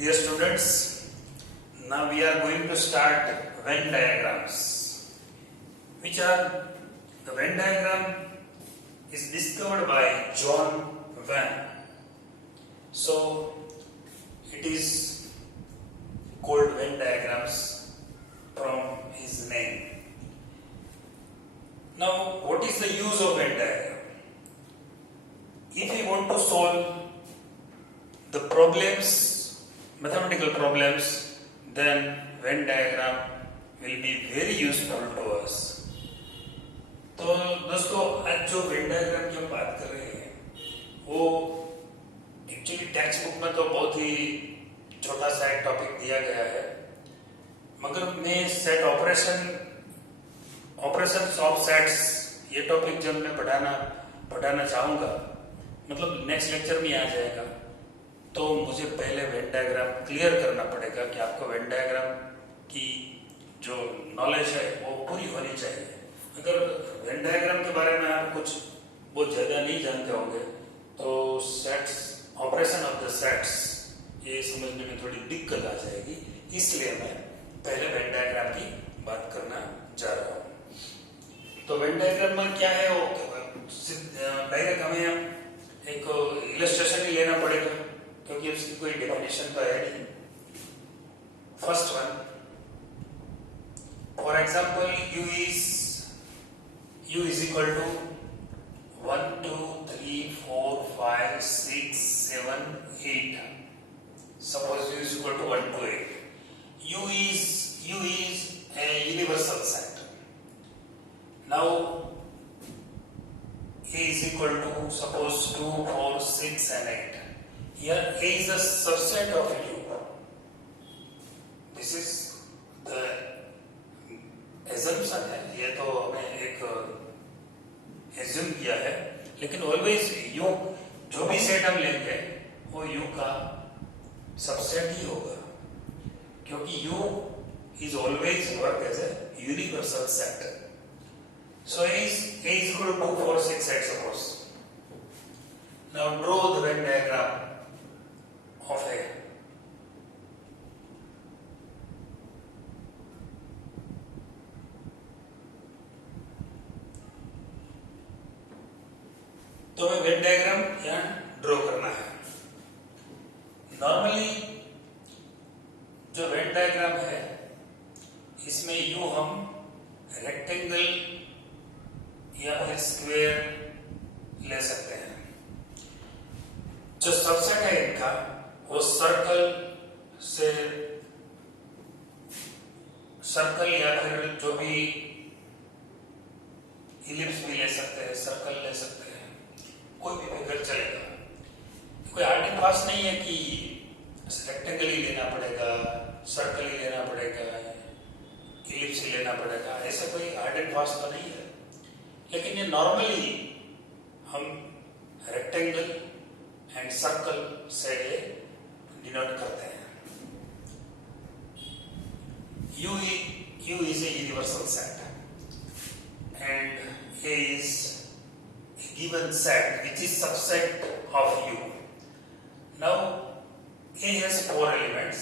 Dear students, now we are going to start Venn diagrams. Which are the Venn diagram is discovered by John Venn. So it is called Venn diagrams from his name. Now, what is the use of Venn diagram? If we want to solve the problems, mathematical problems, then Venn diagram will be very useful to us. तो दोस्तों, आज जो Venn diagram की हम बात कर रहे हैं वो एक्चुअली टेक्स्ट बुक में तो बहुत ही छोटा सा एक टॉपिक दिया गया है, मगर मैं सेट ऑपरेशंस ऑफ सेट्स ये टॉपिक जब मैं पढ़ाना चाहूँगा, मतलब नेक्स्ट लेक्चर में आ जाएगा, तो मुझे पहले वेन डायग्राम क्लियर करना पड़ेगा कि आपको वेन डायग्राम की जो नॉलेज है वो पूरी होनी चाहिए। अगर वेन डायग्राम के बारे में आप कुछ बहुत ज़्यादा नहीं जानते होंगे तो sets, operation of the sets ये समझने में थोड़ी दिक्कत आ जाएगी, इसलिए मैं पहले वेन डायग्राम की बात करना जा रहा हूँ। तो वेन डायग्राम में क्या है, वो डायरेक्ट हमें एक इलस्ट्रेशन ही लेना पड़ेगा क्योंकि इसकी कोई डेफिनेशन तो है नहीं। First one, for example u is equal to 1 2 3 4 5 6 7 8. Suppose u is equal to 1 to 8. u is a universal set. Now a is equal to suppose 2 4 6 and 8. Here a is a subset of u. This is the assumption है, ये तो हमें एक assume किया है, लेकिन always u जो भी सेट हम लेंगे वो u का सबसेट ही होगा, क्योंकि u is always work as a universal set. So a is equal to 2 4 6 8 suppose. Now draw the Venn diagram of A. तो हमें वेन डायग्राम यहाँ ड्रॉ करना है। नॉर्मली जो वेन डायग्राम है इसमें यू हम रेक्टेंगल या फिर स्क्वायर ले सकते हैं। जो सबसेट है इनका वो सर्कल या फिर जो भी इलिप्स भी ले सकते हैं, सर्कल ले सकते हैं, कोई भी फिगर चलेगा। कोई हार्ड एंड फास्ट नहीं है कि रेक्टेंगल ही लेना पड़ेगा, सर्कल ही लेना पड़ेगा, इलिप्स ही लेना पड़ेगा, ऐसा कोई हार्ड एंड फास्ट तो नहीं है। लेकिन ये नॉर्मली हम रेक्टेंगल एंड सर्कल से डिनोट करते हैं। U is a universal set and A is a given set which is subset of U. Now A has 4 elements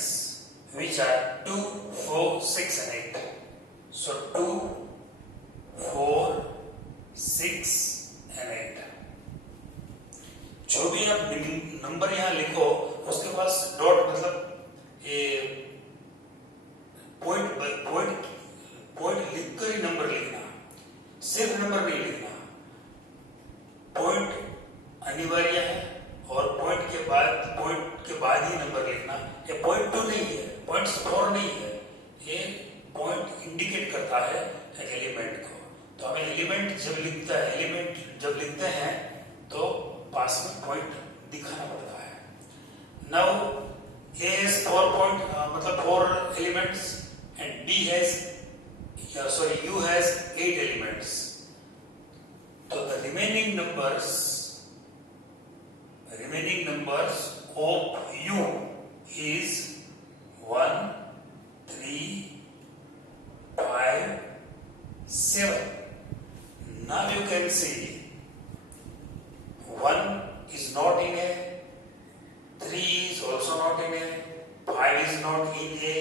which are 2, 4, 6 and 8. So 2, 4, 6 and 8. जो भी आप नंबर यहाँ लिखो उसके पास डॉट, मतलब ये पॉइंट लिखकर ही नंबर लिखना, सिर्फ नंबर नहीं लिखना। पॉइंट अनिवार्य है और पॉइंट के बाद ही नंबर लिखना। ये पॉइंट 2 नहीं है, पॉइंट 4 नहीं है, ये पॉइंट इंडिकेट करता है एक एलिमेंट को। तो हमें एलिमेंट जब लिखते हैं तो पास में पॉइंट दिखाना पड़ता है। नाउ A has 4 point, मतलब 4 elements and U has 8 elements. So the remaining numbers of U is 1, 3, 5, 7. Now you can see 1 is not in A, 3 is also not in A, 5 is not in A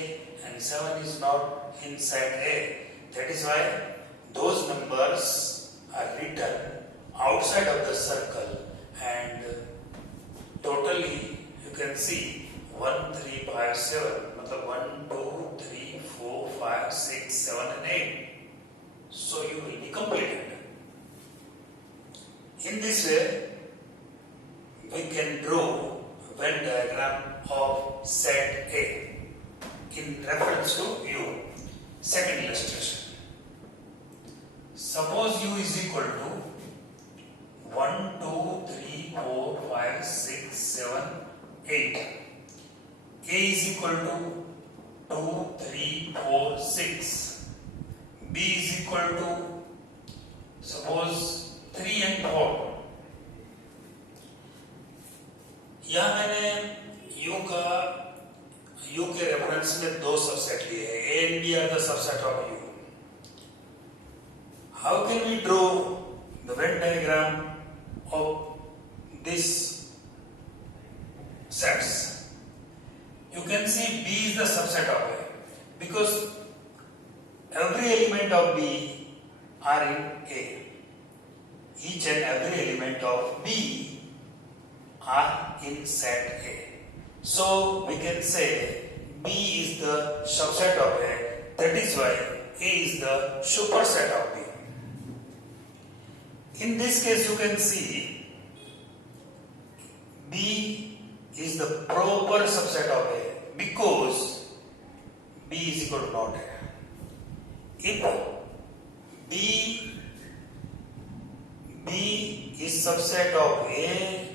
and 7 is not in set A. That is why those numbers are written outside of the circle, and totally you can see 1, 3, 5, 7. मतलब 1, 2, 3, 4, 5, 6, 7 and 8. So you will be completed. In this way, we can draw Venn diagram of set A in reference to U. Second illustration. Suppose U is equal to 1, 2, 3, 4, 5, 6, 7, 8. A is equal to 2, 3, 4, 6. B is equal to suppose 3 and 4. यहाँ मैंने U के रेफरेंस में दो सबसेट लिए हैं. A and B are the subset of U. How can we draw the Venn diagram of these sets? You can see B is the subset of A because every element of B are in A. Each and every element of B are in set A. So we can say B is the subset of A. That is why A is the superset of B. In this case, you can see B is the proper subset of A because B is equal to not A. If B is subset of A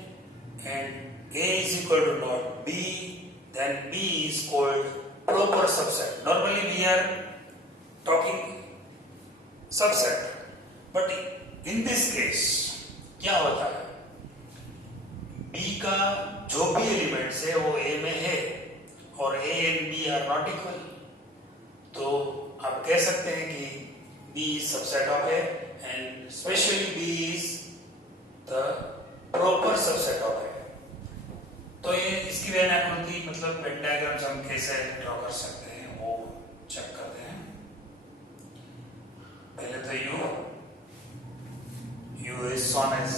and A is equal to not B, then B is called proper subset. Normally we are talking subset, but in this case क्या होता है? B का जो भी एलिमेंट्स है वो A में है और A and B are not equal. तो आप कह सकते हैं कि B is subset of A and especially B is the proper subset of A. तो ये इसकी वेन आकृति मतलब वेन डायग्राम्स हम कैसे ड्रॉ कर सकते हैं वो चेक करते हैं. पहले तो U is shown as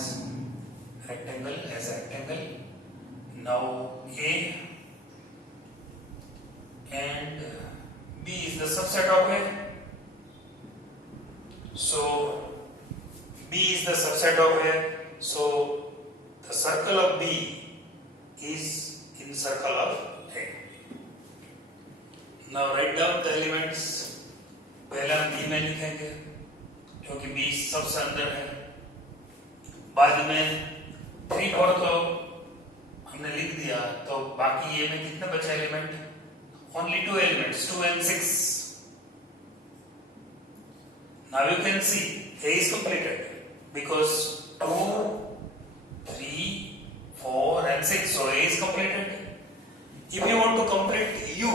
rectangle. Now A and B is the subset of A. So B is the subset of A. So the circle of B is in circle of A. Now write down the elements. पहला B में लिखेंगे क्योंकि B सबसे अंदर है. बाद में 3, 4 तो हमने लिख दिया, तो बाकी A में कितने बचे एलिमेंट? Only 2 elements, 2 and 6. Now you can see A is completed because 2, 3, 4 and 6. So A is completed. If you want to complete U,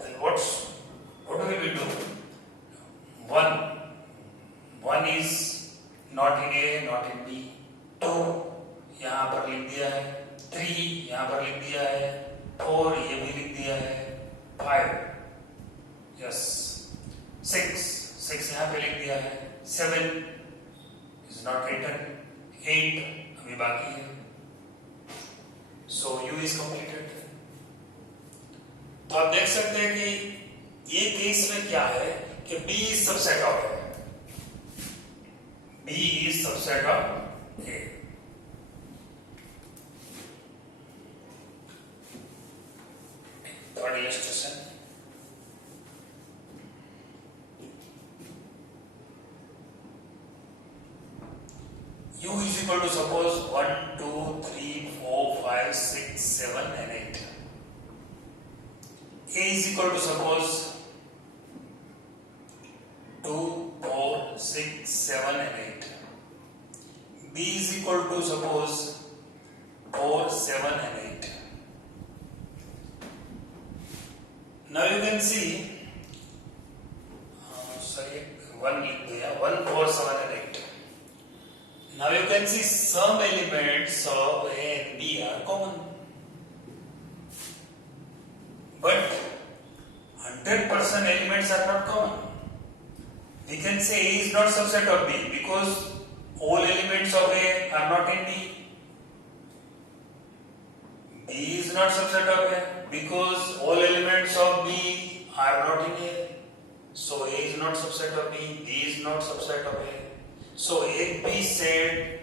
then what will we do? 1 is not in A, not in B. 2 यहाँ पर लिख दिया है. 3 यहाँ पर लिख दिया है. 4 ये भी लिख दिया है. 5 yes. 6 यहाँ पे लिख दिया है. 7 is not written. 8 अभी बाकी है. So U is completed. तो आप देख सकते हैं कि ये केस में क्या है कि B is subset of A. B is subset of A. Third illustration. U is equal to suppose 1, 2, 3, 4, 5, 6, 7 and 8. A is equal to suppose 2, 4, 6, 7 and 8. B is equal to suppose 4, 7 and 8. Now you can see, 1 लिख दिया, 1, 4, 7 and 8. Now you can see some elements of A and B are common. but 100% elements are not common. We can say A is not subset of B because all elements of A are not in B. B is not subset of A because all elements of B are not in A. So A is not subset of B, B is not subset of A. So एक भी सेट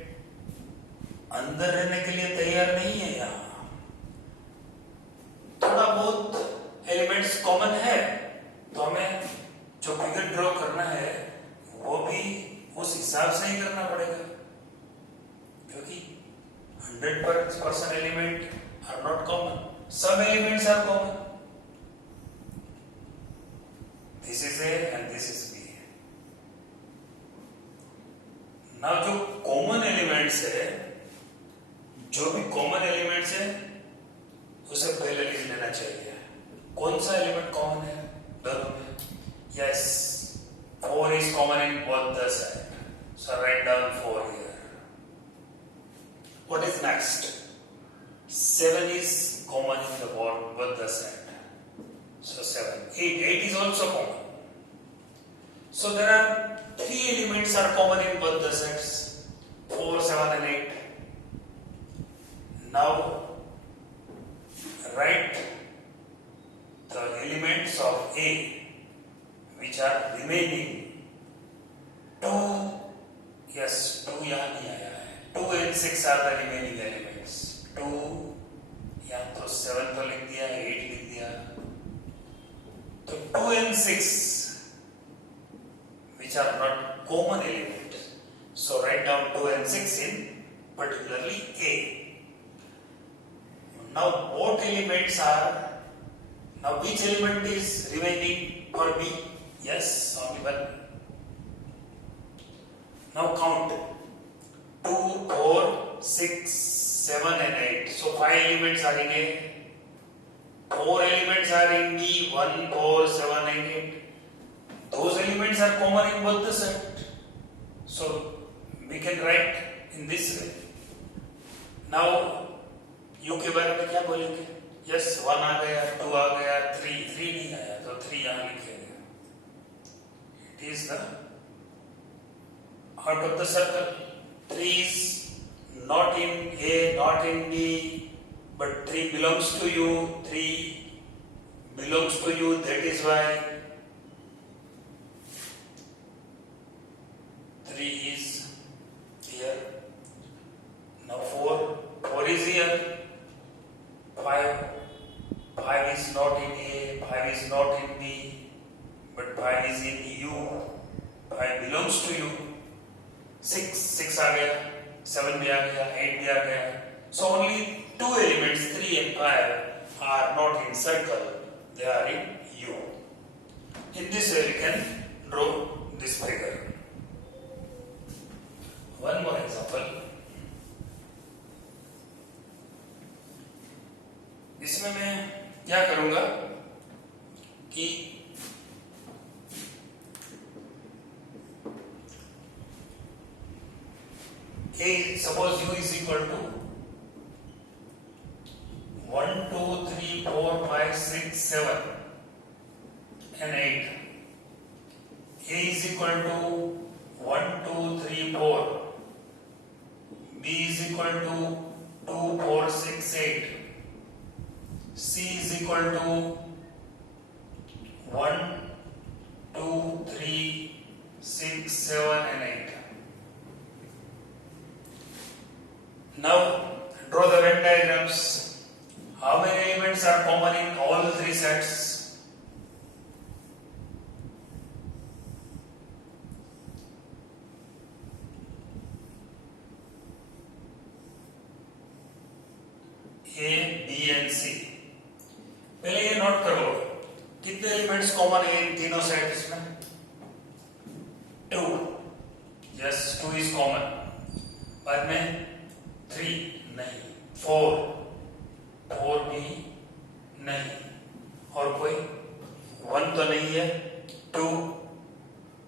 अंदर रहने के लिए तैयार नहीं है यहाँ. थोड़ा बहुत एलिमेंट्स कॉमन है, तो हमें जो फिगर ड्रॉ करना है वो भी उस हिसाब से ही करना पड़ेगा, क्योंकि 100% एलिमेंट आर नॉट कॉमन. सब elements are common. This is A and this is B. Now जो कॉमन एलिमेंट्स है, जो भी कॉमन एलिमेंट्स है उसे पहले लिख लेना चाहिए. कौन सा एलिमेंट कॉमन है दोनों में? यस, 4 is common in both the set. So write down 4 here. What is next? 7 is common in the both the set. So 7. 8 is also common. So there are 3 elements are common in both the sets. 4, 7 and 8. Now write the elements of A which are remaining. 2, yes, 2 यहाँ नहीं आया है. 2 and 6 are the remaining elements. 2 या तो 7 तो लिख दिया, 8 लिख दिया. तो 2 and 6 which are not common elements. So write down 2 and 6 in particularly A. Now what elements are? Now which element is remaining for B? Yes, only one. Now count 2, 4, 6, 7 and 8. So 5 elements are in A. 4 elements are in B. 1, 4, 7 and 8. Those elements are common in both the set. So we can write in this way. Now U के बारे में क्या बोलेंगे? Yes, 1 आ गया, 2 आ गया, 3 नहीं आया, तो 3 यहाँ लिखेंगे. It is the out of the circle. 3 is not in A, not in B, but 3 belongs to you. 3 belongs to you. That is why 3 is here. Now 4 is here. 5 is not in A, 5 is not in B, but 5 is in U. 5 belongs to you. 6 आ गया, 7 भी आ गया, 8 भी आ गया. So only 2 elements, 3 and 5, are not in circle. They are in U. In this way, we can draw this figure. One more example. इसमें मैं क्या करूंगा कि A, suppose U is equal to 1, 2, 3, 4, 5, 6, 7 and 8. A is equal to 1, 2, 3, 4. B is equal to 2, 4, 6, 8. C is equal to 1, 2, 3, 6, 7 and 8. Now draw the Venn diagrams. How many elements are common in all the 3 sets? A, B and C. पहले ये नोट करो कितने elements common है इन तीनों सेट्स में? 2. यस, 2 is common. बाद में 3 नहीं, 4 भी नहीं, और कोई 1 तो नहीं है, 2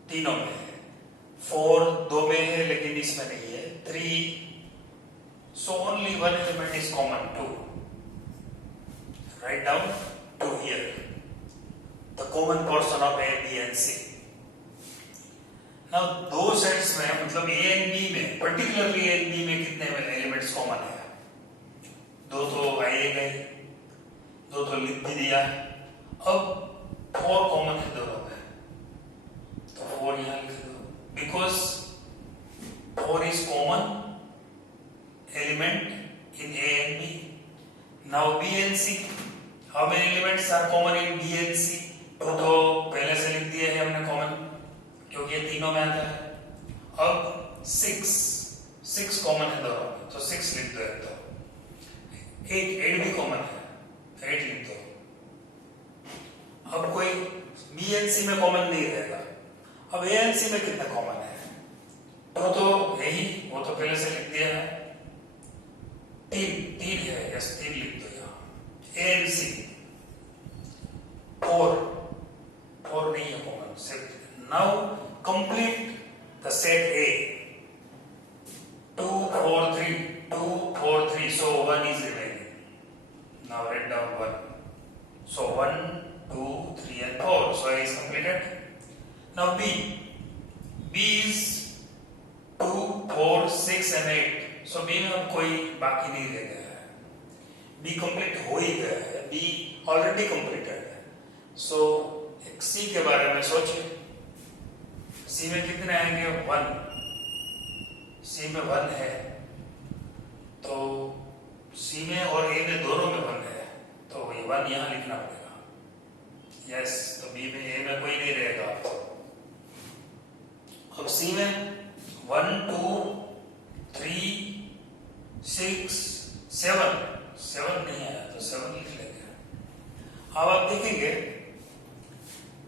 तीनों में है, 4 2 में है लेकिन इसमें नहीं है, 3. So only one element is common, 2. Write down 2 here. common portion of A, B and C. Now दो सेट्स में मतलब A and B में particularly A and B में कितने एलिमेंट्स कॉमन है? दो तो आए गए, दो तो लिख भी दिया। अब 4 कॉमन है दोनों में, तो 4 यहाँ लिख दो because 4 is common element in A and B. Now B and C, how many elements are common in B and C? तो पहले से लिख दिए हैं हमने कॉमन, क्योंकि ये तीनों में आता है। अब 6 कॉमन है दोनों में, तो 6 लिख दो। एक तो 8 भी कॉमन है, 8 लिख दो। अब कोई B and C में कॉमन नहीं रहेगा। अब A and C में कितना कॉमन है? तो यही, वो तो पहले से लिख दिया है, 3 है, यस 3 लिख दो यहाँ। A and C 4 नहीं है कॉमन, सिर्फ। Now complete the set A, 2 4 3, 2 4 3, so 1 is remaining. Now write down 1. So 1 2 3 and 4, so A is completed. Now B is 2 4 6 and 8, so B में अब कोई बाकी नहीं रह गया है, B complete हो ही गया है, B already completed है। So एक C के बारे में सोचिए, C में कितने आएंगे? 1, C में 1 है, तो C में और A में दोनों में 1 है, तो ये 1 यहाँ लिखना पड़ेगा। यस, तो B में A में कोई नहीं रहेगा। अब C में 1 2 3 6 7 नहीं आया, तो 7 लिख लेंगे। अब आप देखेंगे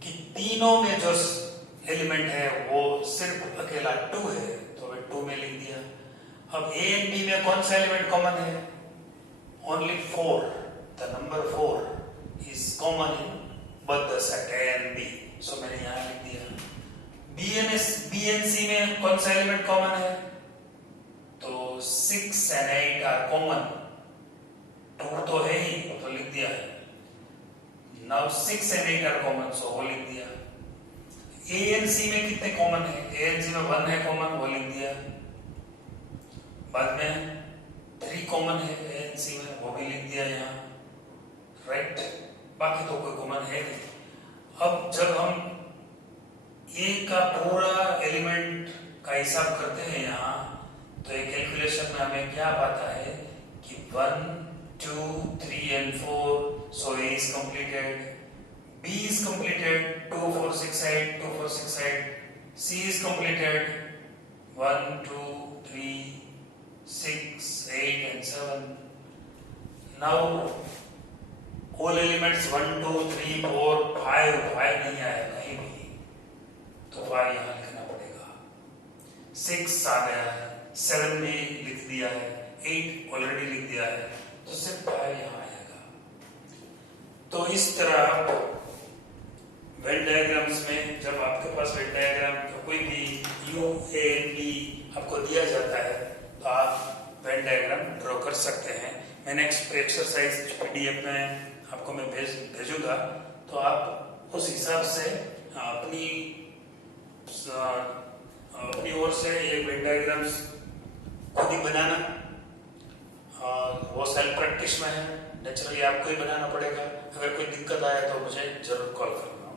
कि तीनों में जो एलिमेंट है वो सिर्फ अकेला 2 है, तो वे 2 में लिख दिया। अब A and B में कौन सा एलिमेंट कॉमन है? Only 4, the number 4 is common in both the set A and B, so मैंने यहाँ लिख दिया। B and C में कौन सा एलिमेंट कॉमन है? तो 6 and 8 are common, 2 तो है ही, तो लिख दिया है। Now 6 and 8 are common, so वो लिख दिया। A and C में कितने कॉमन है? A and C में 1 है कॉमन, वो लिख दिया। बाद में 3 कॉमन है A and C में, वो भी लिख दिया यहाँ, राइट। बाकी तो कोई कॉमन है नहीं। अब जब हम A का पूरा एलिमेंट का हिसाब करते हैं यहाँ, तो एक कैलकुलेशन में हमें क्या आता है कि 1 2 3 and 4, so A is completed, B is completed, 2 4 6 8, 2 4 6 8, C is completed, 1 2 3 6 8 and 7. Now all elements 1 2 3 4 5 नहीं आया कहीं भी, तो 5 यहाँ लिखना पड़ेगा। 6 आ गया है, 7 भी लिख दिया है, 8 ऑलरेडी लिख दिया है, तो सिर्फ 5 यहाँ आएगा। तो इस तरह वेन डायग्राम्स में जब आपके पास वेन डायग्राम कोई भी U A B आपको दिया जाता है, तो आप वेन डायग्राम ड्रॉ कर सकते हैं। मैं नेक्स्ट एक्सरसाइज PDF में आपको मैं भेजूंगा, तो आप उस हिसाब से अपनी ओर से ये वेन डायग्राम्स खुद ही बनाना, वो सेल्फ प्रैक्टिस में है, नेचुरली आपको ही बनाना पड़ेगा। अगर कोई दिक्कत आए तो मुझे जरूर कॉल करना।